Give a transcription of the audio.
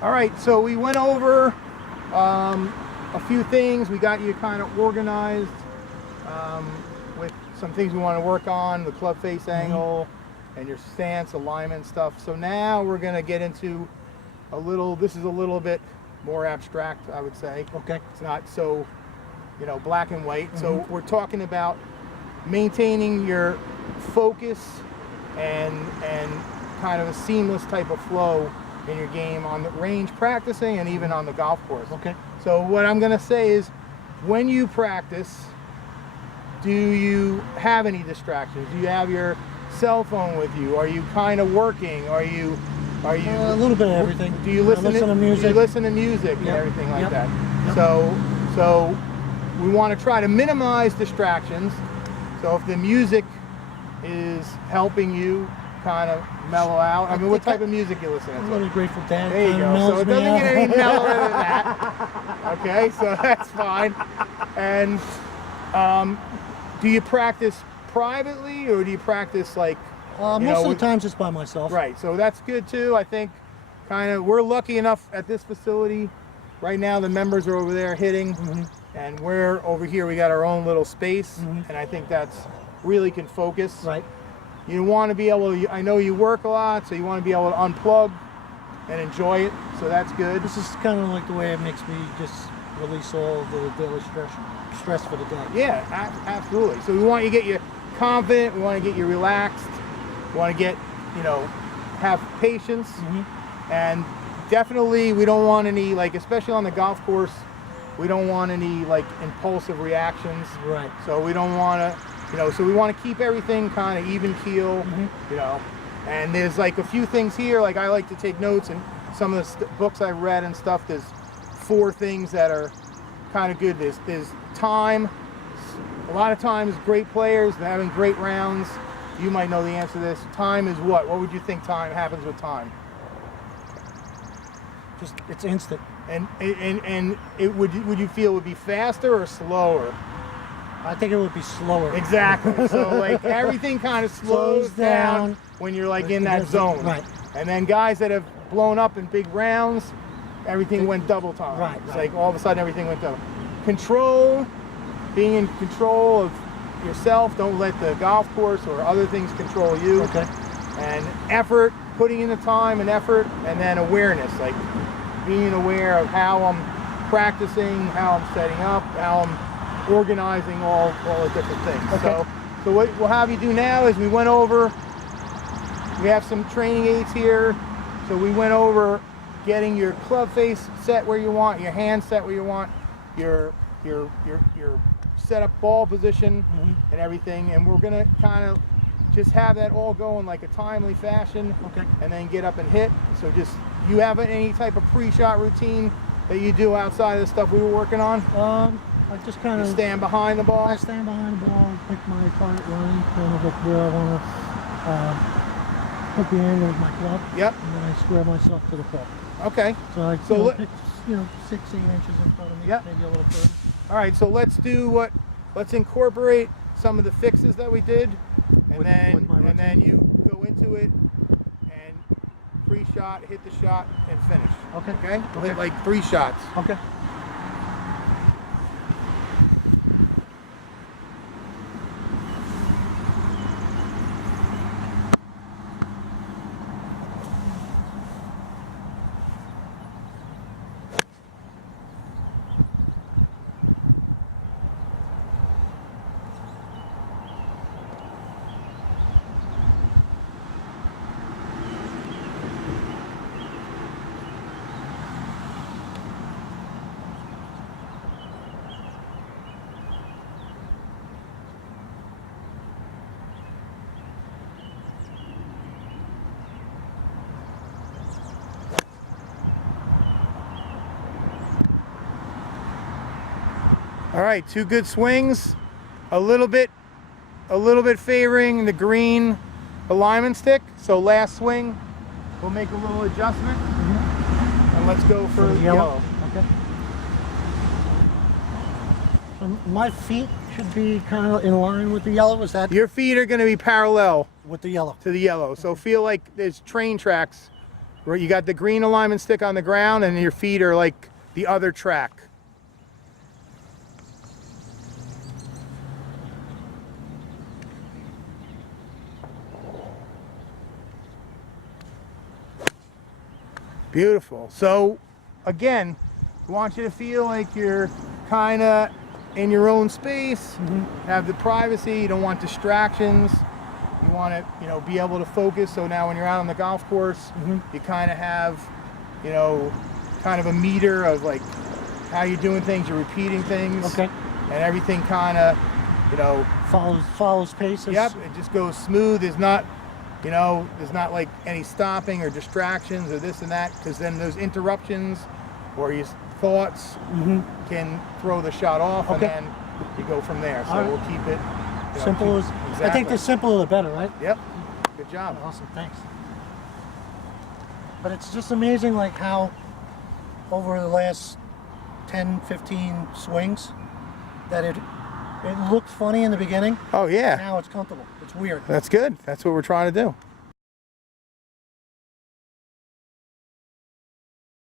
All right, so we went over a few things. We got you kind of organized with some things we want to work on, the club face angle and your stance, alignment stuff. So now we're going to get into this is a little bit more abstract, I would say. Okay. It's not so, black and white. So we're talking about maintaining your focus and kind of a seamless type of flow in your game on the range practicing and even on the golf course. Okay. So what I'm going to say is, when you practice, do you have any distractions? Do you have your cell phone with you? Are you kind of working? Are you a little bit of everything. Do you listen to music? Do you listen to music and everything like that? Yep. So we want to try to minimize distractions. So if the music is helping you kind of mellow out. I mean, what type of music you listen to? A little Grateful Dead. There you go. So it doesn't get any mellower than that. Okay, so that's fine. And do you practice privately, or do you practice like? Most of the times it's by myself. Right. So that's good too. I think we're lucky enough at this facility. Right now, the members are over there hitting, and we're over here. We got our own little space, and I think that's really can focus. Right. You want to be able to, I know you work a lot, so you want to be able to unplug and enjoy it, so that's good. This is kind of like the way it makes me just release all the daily stress for the day. Yeah, absolutely. So we want you to get you confident, we want to get you relaxed, we want to get, have patience, and definitely we don't want any, especially on the golf course, we don't want any, impulsive reactions. Right. So we don't want to, so we want to keep everything kind of even keel, and there's a few things here, I like to take notes, and some of the books I've read and stuff, there's 4 things that are kind of good. There's time. A lot of times great players, they're having great rounds. You might know the answer to this. Time is what? What would you think time happens with time? Just, it's instant. And would you feel it would be faster or slower? I think it would be slower. Exactly. So everything kind of slows down when you're in that zone. Right. And then guys that have blown up in big rounds, everything went double time. Right. It's all of a sudden everything went double. Control, being in control of yourself. Don't let the golf course or other things control you. Okay. And effort, putting in the time and effort, and then awareness, being aware of how I'm practicing, how I'm setting up, how I'm organizing all the different things. Okay. So what we'll have you do now is we have some training aids here. So we went over getting your club face set where you want, your hand set where you want, your set up ball position and everything. And we're gonna kind of just have that all go in a timely fashion. Okay. And then get up and hit. So you have any type of pre-shot routine that you do outside of the stuff we were working on? I just kind of stand behind the ball. I stand behind the ball, pick my target line, kind of where I want to put the angle of my club. Yep. And then I square myself to the club. Okay. So I pick 6-8 inches in front of me, yep. maybe a little further. All right. So let's incorporate some of the fixes that we did, and then you go into it and pre-shot, hit the shot, and finish. Okay. Okay. We'll hit 3 shots. Okay. All right, 2 good swings, a little bit favoring the green alignment stick. So last swing, we'll make a little adjustment, and let's go for the yellow. Okay. My feet should be kind of in line with the yellow. Is that? Your feet are going to be parallel with the yellow. To the yellow. So feel like there's train tracks Where you got the green alignment stick on the ground and your feet are like the other track. Beautiful. So again, we want you to feel like you're kind of in your own space, have the privacy, you don't want distractions. You want to, you know, be able to focus. So now when you're out on the golf course, you kind of have, you know, kind of a meter of like how you're doing things, you're repeating things. Okay. And everything kind of, you know, follows paces. Yep, it just goes smooth. There's not, you know, there's not like any stopping or distractions or this and that, because then those interruptions or your thoughts can throw the shot off, and then you go from there. So we'll keep it, you know, simple as exactly. I think the simpler the better, right? Yep. Good job. Awesome, thanks. But it's just amazing like how over the last 10, 15 swings that it looked funny in the beginning. Oh yeah. Now it's comfortable. It's weird. That's good. That's what we're trying to do.